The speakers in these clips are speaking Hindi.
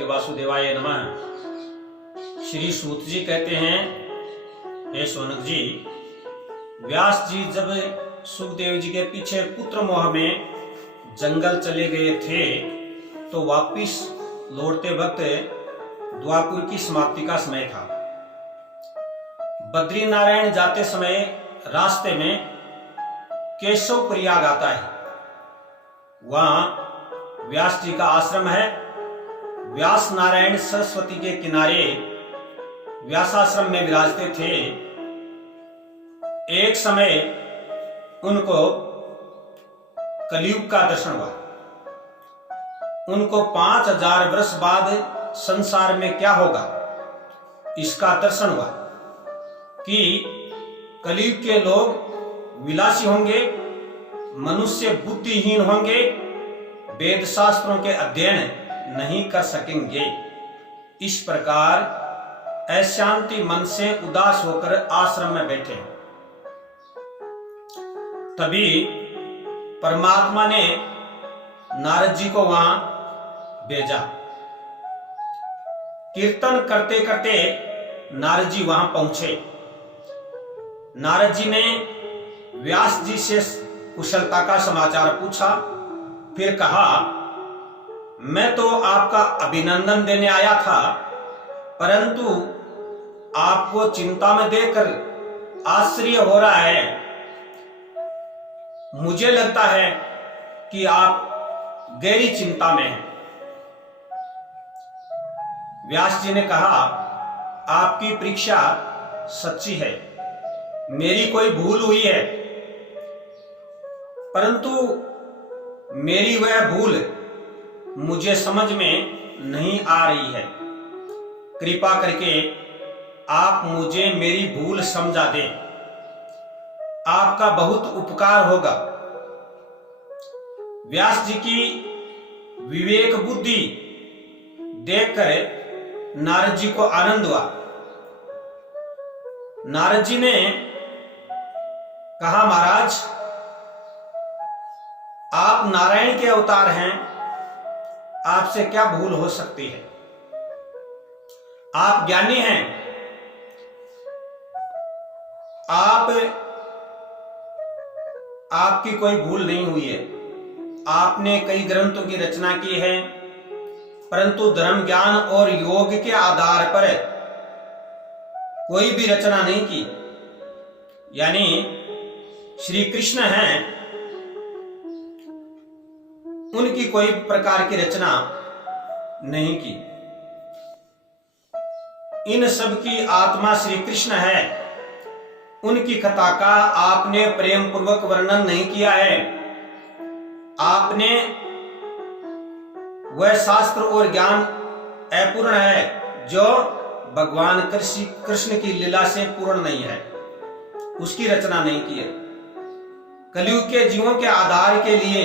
भगवते वासुदेवाय नमः। श्री सूत जी कहते हैं, हे शौनक जी, व्यास जी जब सुखदेव जी के पीछे पुत्र मोह में जंगल चले गए थे तो वापिस लौटते वक्त द्वापर की समाप्ति का समय था। बद्री नारायण जाते समय रास्ते में केशव प्रयाग आता है। वहां व्यास जी का आश्रम है। व्यास नारायण सरस्वती के किनारे व्यासाश्रम में विराजते थे। एक समय उनको कलयुग का दर्शन हुआ। उनको 5000 वर्ष बाद संसार में क्या होगा इसका दर्शन हुआ कि कलयुग के लोग विलासी होंगे, मनुष्य बुद्धिहीन होंगे, वेद शास्त्रों के अध्ययन नहीं कर सकेंगे। इस प्रकार अशांति मन से उदास होकर आश्रम में बैठे। तभी परमात्मा ने नारद जी को वहां भेजा। कीर्तन करते करते नारद जी वहां पहुंचे। नारद जी ने व्यास जी से कुशलता का समाचार पूछा। फिर कहा, मैं तो आपका अभिनंदन देने आया था, परंतु आपको चिंता में देखकर आश्चर्य हो रहा है। मुझे लगता है कि आप गहरी चिंता में हैं। व्यास जी ने कहा, आपकी परीक्षा सच्ची है, मेरी कोई भूल हुई है, परंतु मेरी वह भूल मुझे समझ में नहीं आ रही है। कृपा करके आप मुझे मेरी भूल समझा दें, आपका बहुत उपकार होगा। व्यास जी की विवेक बुद्धि देखकर नारद जी को आनंद हुआ। नारद जी ने कहा, महाराज, आप नारायण के अवतार हैं, आपसे क्या भूल हो सकती है? आप ज्ञानी हैं, आपकी कोई भूल नहीं हुई है। आपने कई ग्रंथों की रचना की है, परंतु धर्म, ज्ञान और योग के आधार पर कोई भी रचना नहीं की। यानी श्री कृष्ण हैं, उनकी कोई प्रकार की रचना नहीं की। इन सब की आत्मा श्री कृष्ण है। उनकी कथा का आपने प्रेम पूर्वक वर्णन नहीं किया है। आपने वह शास्त्र और ज्ञान अपूर्ण है जो भगवान कृष्ण की लीला से पूर्ण नहीं है, उसकी रचना नहीं की है। कलयुग के जीवों के आधार के लिए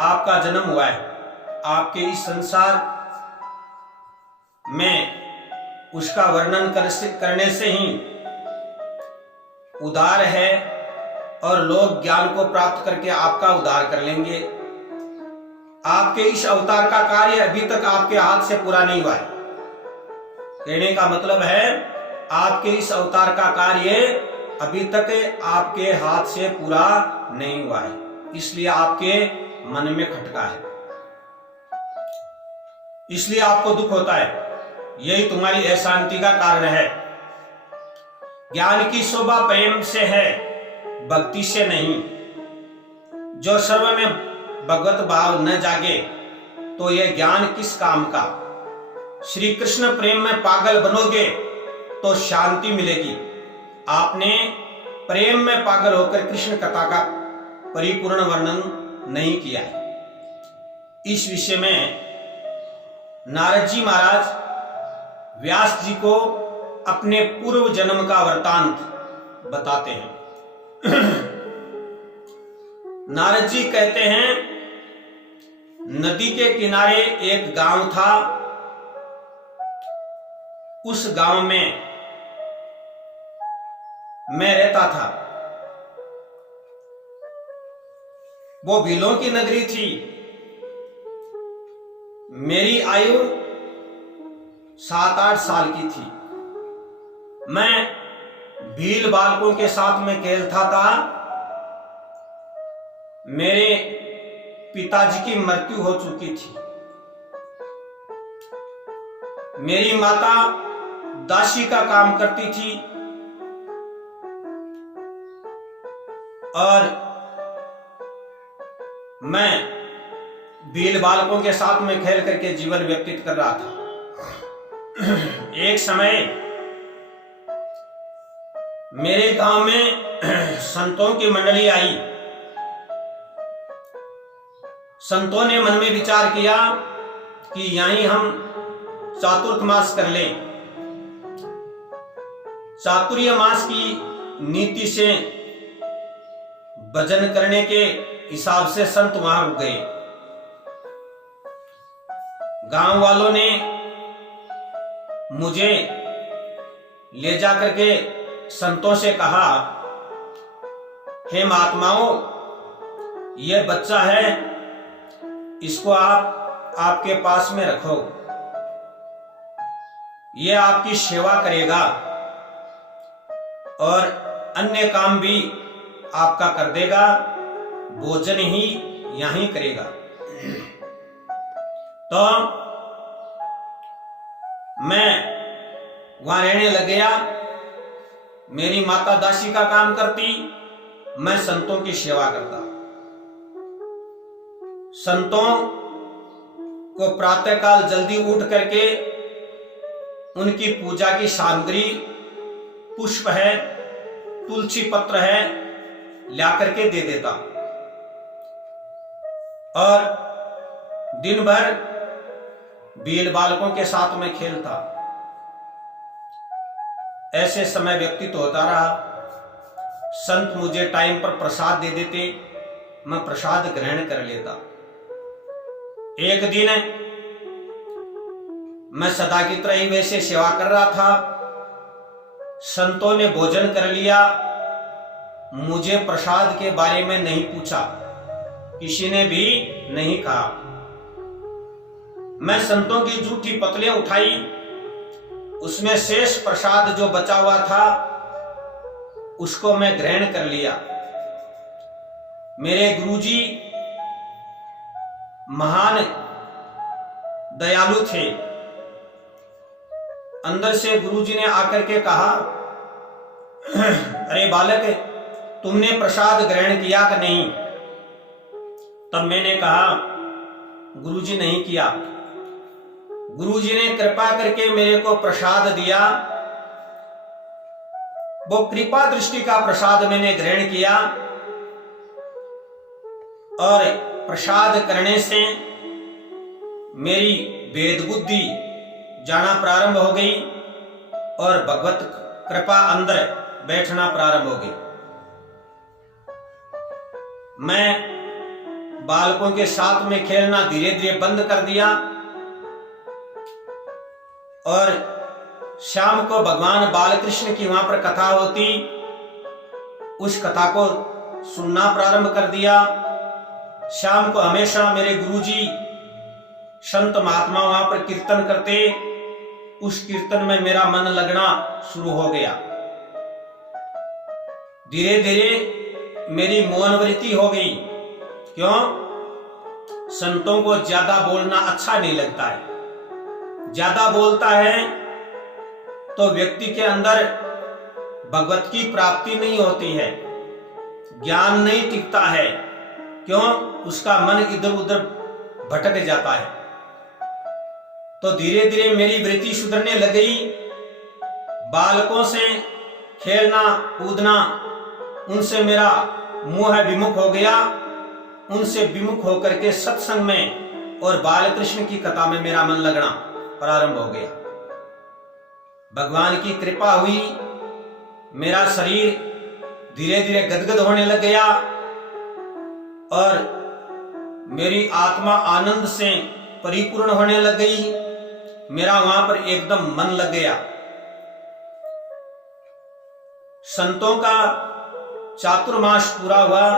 आपका जन्म हुआ है। आपके इस संसार में उसका वर्णन करने से ही उद्धार है, और लोग ज्ञान को प्राप्त करके आपका उद्धार कर लेंगे। आपके इस अवतार का कार्य अभी तक आपके हाथ से पूरा नहीं हुआ है। कहने का मतलब है, आपके इस अवतार का कार्य अभी तक आपके हाथ से पूरा नहीं हुआ है, इसलिए आपके मन में खटका है, इसलिए आपको दुख होता है। यही तुम्हारी अशांति का कारण है। ज्ञान की शोभा प्रेम से है, भक्ति से नहीं। जो सर्व में भगवत भाव न जागे तो यह ज्ञान किस काम का। श्री कृष्ण प्रेम में पागल बनोगे तो शांति मिलेगी। आपने प्रेम में पागल होकर कृष्ण कथा का परिपूर्ण वर्णन नहीं किया है। इस विषय में नारद जी महाराज व्यास जी को अपने पूर्व जन्म का वृतांत बताते हैं। नारद जी कहते हैं, नदी के किनारे एक गांव था। उस गांव में मैं रहता था। वो भीलों की नगरी थी। मेरी आयु 7-8 साल की थी। मैं भील बालकों के साथ में खेलता था। मेरे पिताजी की मृत्यु हो चुकी थी। मेरी माता दासी का काम करती थी और मैं भील बालकों के साथ में खेल करके जीवन व्यतीत कर रहा था। एक समय मेरे गांव में संतों की मंडली आई। संतों ने मन में विचार किया कि यहीं हम चातुर्थ मास कर लें। चातुर्य मास की नीति से भजन करने के हिसाब से संत वहां रुक गए। गांव वालों ने मुझे ले जाकर के संतों से कहा, हे महात्माओं, यह बच्चा है, इसको आप आपके पास में रखो, यह आपकी सेवा करेगा और अन्य काम भी आपका कर देगा, भोजन ही यहीं करेगा। तो मैं वहां रहने लग गया। मेरी माता दासी का काम करती, मैं संतों की सेवा करता। संतों को प्रातःकाल जल्दी उठ करके उनकी पूजा की सामग्री, पुष्प है, तुलसी पत्र है, ला करके दे देता और दिन भर भील बालकों के साथ में खेलता। ऐसे समय व्यतीत होता रहा। संत मुझे टाइम पर प्रसाद दे देते, मैं प्रसाद ग्रहण कर लेता। एक दिन मैं सदा की तरह ही वैसे सेवा कर रहा था। संतों ने भोजन कर लिया, मुझे प्रसाद के बारे में नहीं पूछा, किसी ने भी नहीं कहा। मैं संतों की जूठी पतलियां उठाई, उसमें शेष प्रसाद जो बचा हुआ था उसको मैं ग्रहण कर लिया। मेरे गुरुजी महान दयालु थे। अंदर से गुरुजी ने आकर के कहा, अरे बालक, तुमने प्रसाद ग्रहण किया कि नहीं? तब मैंने कहा, गुरुजी नहीं किया। गुरुजी ने कृपा करके मेरे को प्रसाद दिया। वो कृपा दृष्टि का प्रसाद मैंने ग्रहण किया और प्रसाद करने से मेरी वेद बुद्धि जाना प्रारंभ हो गई और भगवत कृपा अंदर बैठना प्रारंभ हो गई। मैं बालकों के साथ में खेलना धीरे धीरे बंद कर दिया और शाम को भगवान बालकृष्ण की वहां पर कथा होती, उस कथा को सुनना प्रारंभ कर दिया। शाम को हमेशा मेरे गुरुजी संत महात्मा वहां पर कीर्तन करते, उस कीर्तन में मेरा मन लगना शुरू हो गया। धीरे धीरे मेरी मौन वृत्ति हो गई। क्यों? संतों को ज्यादा बोलना अच्छा नहीं लगता है। ज्यादा बोलता है तो व्यक्ति के अंदर भगवत की प्राप्ति नहीं होती है, ज्ञान नहीं टिकता है। क्यों? उसका मन इधर उधर भटक जाता है। तो धीरे धीरे मेरी वृत्ति सुधरने लग गई। बालकों से खेलना कूदना, उनसे मेरा मुंह विमुख हो गया। उनसे विमुख होकर के सत्संग में और बालकृष्ण की कथा में मेरा मन लगना प्रारंभ हो गया। भगवान की कृपा हुई, मेरा शरीर धीरे धीरे गदगद होने लग गया और मेरी आत्मा आनंद से परिपूर्ण होने लग गई। मेरा वहां पर एकदम मन लग गया। संतों का चातुर्मास पूरा हुआ।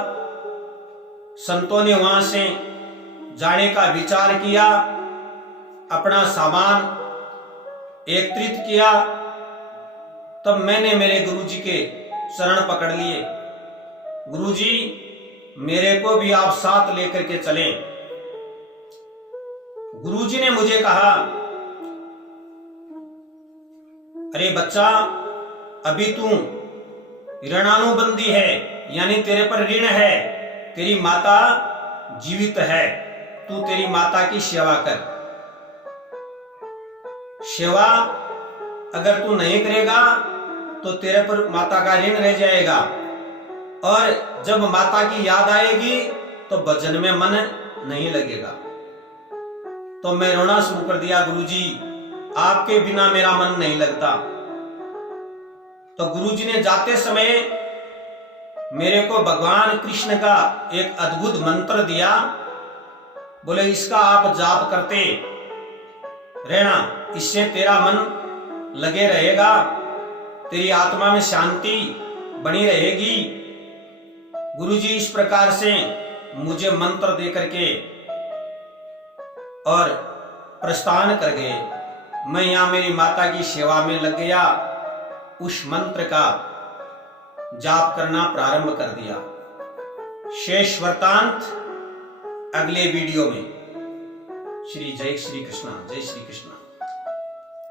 संतों ने वहां से जाने का विचार किया। अपना सामान एकत्रित किया, तब मैंने मेरे गुरुजी के शरण पकड़ लिए। गुरुजी, मेरे को भी आप साथ लेकर के चलें। गुरुजी ने मुझे कहा, अरे बच्चा, अभी तू ऋणानुबंधी है, यानी तेरे पर ऋण है। तेरी माता जीवित है, तू तेरी माता की सेवा कर। सेवा अगर तू नहीं करेगा तो तेरे पर माता का ऋण रह जाएगा, और जब माता की याद आएगी तो भजन में मन नहीं लगेगा। तो मैं रोना शुरू कर दिया, गुरुजी आपके बिना मेरा मन नहीं लगता। तो गुरुजी ने जाते समय मेरे को भगवान कृष्ण का एक अद्भुत मंत्र दिया। बोले, इसका आप जाप करते रहना, इससे तेरा मन लगे रहेगा, तेरी आत्मा में शांति बनी रहेगी। गुरुजी इस प्रकार से मुझे मंत्र दे करके और प्रस्थान कर गए। मैं यहां मेरी माता की सेवा में लग गया, उस मंत्र का जाप करना प्रारंभ कर दिया। शेष वृत्तांत अगले वीडियो में। जय श्री कृष्ण, जय श्री कृष्ण।